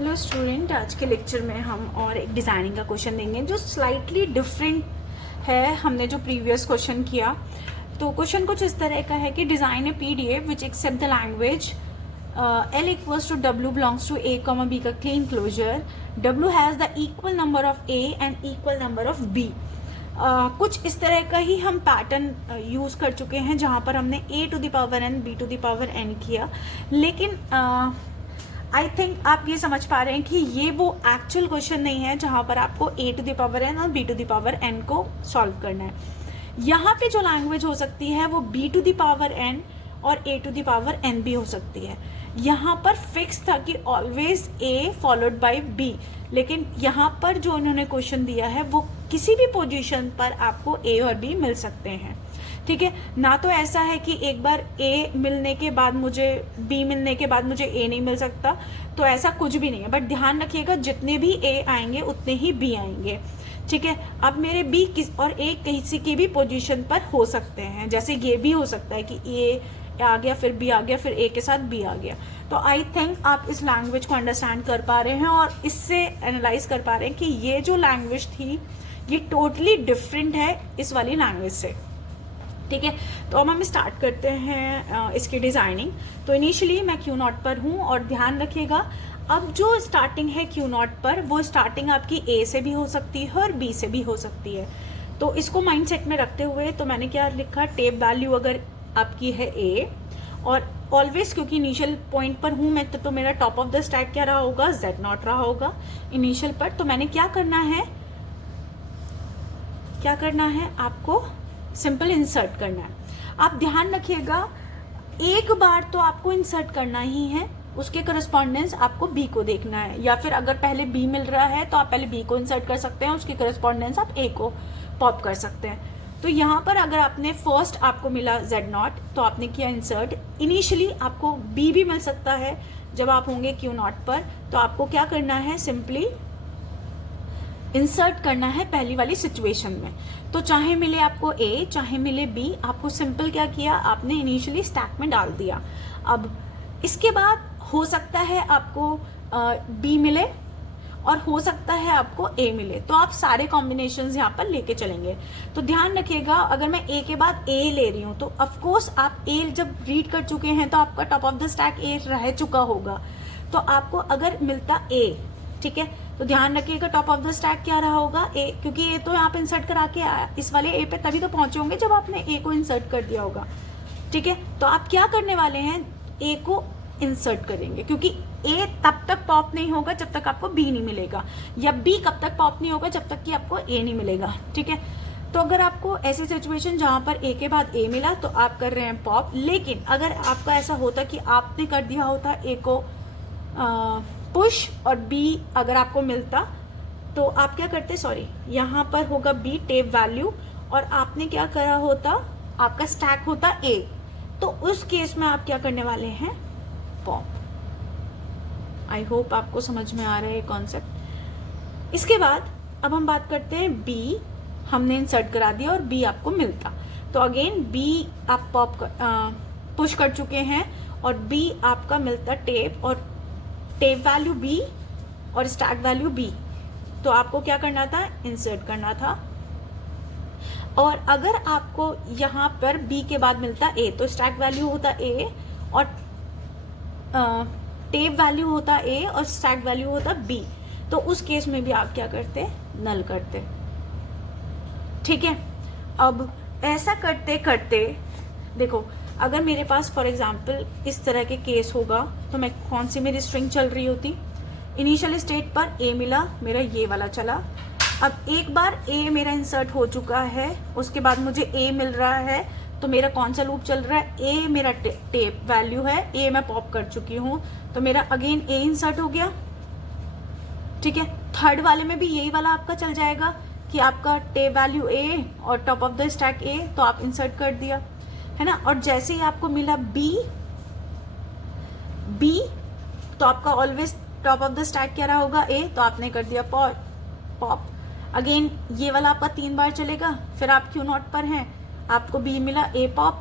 Hello student, आज के lecture में हम और एक डिज़ाइनिंग का क्वेश्चन देंगे जो स्लाइटली डिफरेंट है हमने जो प्रीवियस क्वेश्चन किया। तो क्वेश्चन कुछ इस तरह का है कि design a PDF which accept the language L equals to W belongs to A, B का clean closure, W has the equal number of A and equal number of B। कुछ इस तरह का ही हम पैटर्न यूज़ कर चुके हैं जहाँ पर हमने A to the power n B to the power n किया, लेकिन आई थिंक आप ये समझ पा रहे हैं कि ये वो एक्चुअल क्वेश्चन नहीं है जहाँ पर आपको A to the power n और B to the power n को सॉल्व करना है। यहाँ पे जो लैंग्वेज हो सकती है वो B to the power n और A to the power n भी हो सकती है। यहाँ पर फिक्स था कि always A followed by B, लेकिन यहाँ पर जो इन्होंने क्वेश्चन दिया है वो किसी भी पोजीशन पर आपको A और B मिल सकते हैं। ठीक है ना, तो ऐसा है कि एक बार A मिलने के बाद मुझे B मिलने के बाद मुझे A नहीं मिल सकता, तो ऐसा कुछ भी नहीं है। बट ध्यान रखिएगा जितने भी A आएंगे उतने ही B आएंगे। ठीक है, अब मेरे B किस और A किसी की भी पोजीशन पर हो सकते हैं, जैसे ये भी हो सकता है कि A आ गया फिर B आ गया फिर A के साथ B आ गया। तो आई थिंक आप इस लैंग्वेज को अंडरस्टैंड कर पा रहे हैं और इससे एनालाइज कर पा रहे हैं कि ये जो लैंग्वेज थी ये टोटली डिफरेंट है इस वाली लैंग्वेज से। ठीक है, तो अब हम स्टार्ट करते हैं इसकी डिज़ाइनिंग। तो इनिशियली मैं क्यू नॉट पर हूँ और ध्यान रखिएगा अब जो स्टार्टिंग है क्यू नॉट पर वो स्टार्टिंग आपकी A से भी हो सकती है और B से भी हो सकती है। तो इसको माइंडसेट में रखते हुए तो मैंने क्या लिखा, टेप वैल्यू अगर आपकी है A और ऑलवेज क्योंकि इनिशियल पॉइंट पर हूँ मैं तो मेरा टॉप ऑफ द स्टैक क्या रहा होगा, Z नॉट रहा होगा इनिशियल पर। तो मैंने क्या करना है आपको सिंपल इंसर्ट करना है। आप ध्यान रखिएगा एक बार तो आपको इंसर्ट करना ही है, उसके करस्पॉन्डेंस आपको B को देखना है, या फिर अगर पहले B मिल रहा है तो आप पहले B को इंसर्ट कर सकते हैं, उसकी करस्पॉन्डेंस आप A को पॉप कर सकते हैं। तो यहाँ पर अगर आपने फर्स्ट आपको मिला Z नॉट तो आपने किया इंसर्ट। इनिशियली आपको B भी मिल सकता है जब आप होंगे Q नॉट पर, तो आपको क्या करना है, सिंपली इंसर्ट करना है पहली वाली सिचुएशन में। तो चाहे मिले आपको A चाहे मिले B, आपको सिंपल क्या किया, आपने इनिशियली स्टैक में डाल दिया। अब इसके बाद हो सकता है आपको B मिले और हो सकता है आपको A मिले, तो आप सारे कॉम्बिनेशंस यहाँ पर लेके चलेंगे। तो ध्यान रखिएगा अगर मैं A के बाद A ले रही हूँ तो ऑफकोर्स आप A जब रीड कर चुके हैं तो आपका top of the stack A रह चुका होगा। तो आपको अगर मिलता A, ठीक है, तो ध्यान रखिएगा टॉप ऑफ द स्टैक क्या रहा होगा A, क्योंकि A तो यहाँ पे इंसर्ट करा के आया, इस वाले A पे तभी तो पहुंचे होंगे जब आपने A को इंसर्ट कर दिया होगा। ठीक है, तो आप क्या करने वाले हैं, A को इंसर्ट करेंगे, क्योंकि A तब तक पॉप नहीं होगा जब तक आपको B नहीं मिलेगा, या B कब तक पॉप नहीं होगा जब तक कि आपको A नहीं मिलेगा। ठीक है, तो अगर आपको ऐसी सिचुएशन जहां पर A के बाद A मिला तो आप कर रहे हैं पॉप, लेकिन अगर आपका ऐसा होता कि आपने कर दिया होता A को पुश और B अगर आपको मिलता तो आप क्या करते, सॉरी यहाँ पर होगा B टेप वैल्यू और आपने क्या करा होता, आपका स्टैक होता A, तो उस केस में आप क्या करने वाले हैं, पॉप। आई होप आपको समझ में आ रहा है कॉन्सेप्ट। इसके बाद अब हम बात करते हैं B, हमने इंसर्ट करा दिया और B आपको मिलता, तो अगेन B आप पॉप पुश कर चुके हैं और B आपका मिलता टेप, और टेप वैल्यू B और स्टैक वैल्यू B, तो आपको क्या करना था, इंसर्ट करना था। और अगर आपको यहाँ पर B के बाद मिलता A तो स्टैक वैल्यू होता A और टेप वैल्यू होता A और स्टैक वैल्यू होता B, तो उस केस में भी आप क्या करते, नल करते। ठीक है, अब ऐसा करते करते देखो अगर मेरे पास फॉर एग्जांपल इस तरह के केस होगा तो मैं कौन सी मेरी स्ट्रिंग चल रही होती, इनिशियल स्टेट पर A मिला, मेरा ये वाला चला। अब एक बार A मेरा इंसर्ट हो चुका है, उसके बाद मुझे A मिल रहा है, तो मेरा कौन सा लूप चल रहा है, A मेरा टेप वैल्यू है, A मैं पॉप कर चुकी हूँ, तो मेरा अगेन A इंसर्ट हो गया। ठीक है, थर्ड वाले में भी यही वाला आपका चल जाएगा कि आपका टेप वैल्यू A और top of the stack A, तो आप इंसर्ट कर दिया है ना। और जैसे ही आपको मिला B तो आपका always top of the stack क्या रहा होगा, A, तो आपने कर दिया पॉप। अगेन ये वाला आपका 3 बार चलेगा, फिर आप क्यू नॉट पर हैं, आपको B मिला, A पॉप,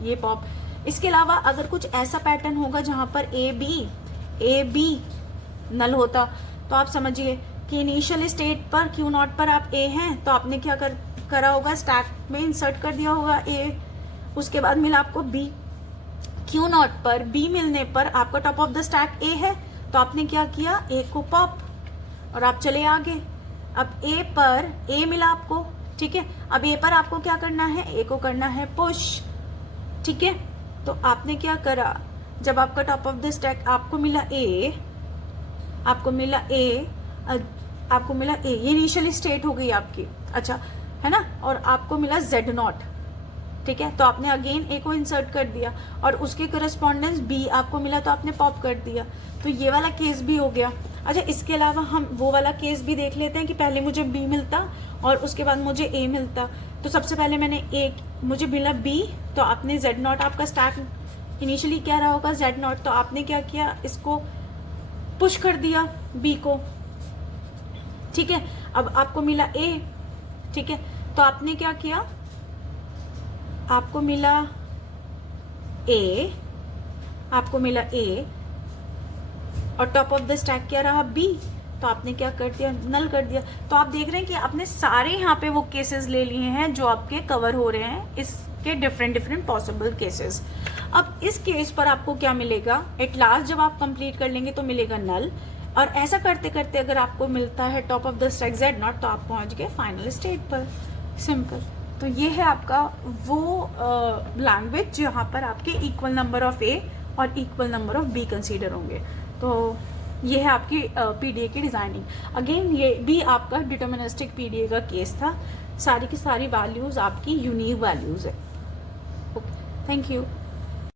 ये पॉप। इसके अलावा अगर कुछ ऐसा पैटर्न होगा जहां पर A B नल होता तो आप समझिए कि इनिशियल स्टेट पर क्यू नॉट पर आप ए हैं, तो आपने क्या करा होगा, स्टैक में इंसर्ट कर दिया होगा ए, उसके बाद मिला आपको बी, क्यू नॉट पर बी मिलने पर आपका टॉप ऑफ द स्टैक ए है, तो आपने क्या किया, ए को पॉप और आप चले आगे। अब ए पर ए मिला आपको, ठीक है, अब ए पर आपको क्या करना है, ए को करना है पुश, ठीक है। तो आपने क्या करा, जब आपका टॉप ऑफ द स्टैक आपको मिला ए, आपको मिला ए, आपको मिला ए, ये इनिशियल स्टेट हो गई आपकी, अच्छा है ना, और आपको मिला जेड नॉट, ठीक है, तो आपने अगेन ए को इंसर्ट कर दिया और उसके करस्पॉन्डेंस बी आपको मिला तो आपने पॉप कर दिया, तो ये वाला केस भी हो गया। अच्छा, इसके अलावा हम वो वाला केस भी देख लेते हैं कि पहले मुझे बी मिलता और उसके बाद मुझे ए मिलता। तो सबसे पहले मैंने ए, मुझे मिला बी, तो आपने जेड नॉट, आपका स्टैक इनिशियली क्या रहा होगा, जेड नॉट, तो आपने क्या किया, इसको पुश कर दिया बी को, ठीक है। अब आपको मिला ए, ठीक है, तो आपने क्या किया, आपको मिला ए, आपको मिला ए और टॉप ऑफ द स्टैक क्या रहा, बी, तो आपने क्या कर दिया, नल कर दिया। तो आप देख रहे हैं कि आपने सारे यहाँ पे वो केसेस ले लिए हैं जो आपके कवर हो रहे हैं, इसके डिफरेंट पॉसिबल केसेस। अब इस केस पर आपको क्या मिलेगा, एट लास्ट जब आप कंप्लीट कर लेंगे तो मिलेगा नल, और ऐसा करते करते अगर आपको मिलता है top of the stack Z not, तो आप पहुंच गए फाइनल स्टेट पर, सिंपल। तो ये है आपका वो लैंग्वेज जहाँ पर आपके इक्वल नंबर ऑफ ए और equal number of B consider होंगे। तो ये है आपकी पीडीए की डिज़ाइनिंग। अगेन ये भी आपका डिटर्मिनिस्टिक पीडीए का केस था, सारी की सारी वैल्यूज़ आपकी यूनिक वैल्यूज़ है। Okay, thank you.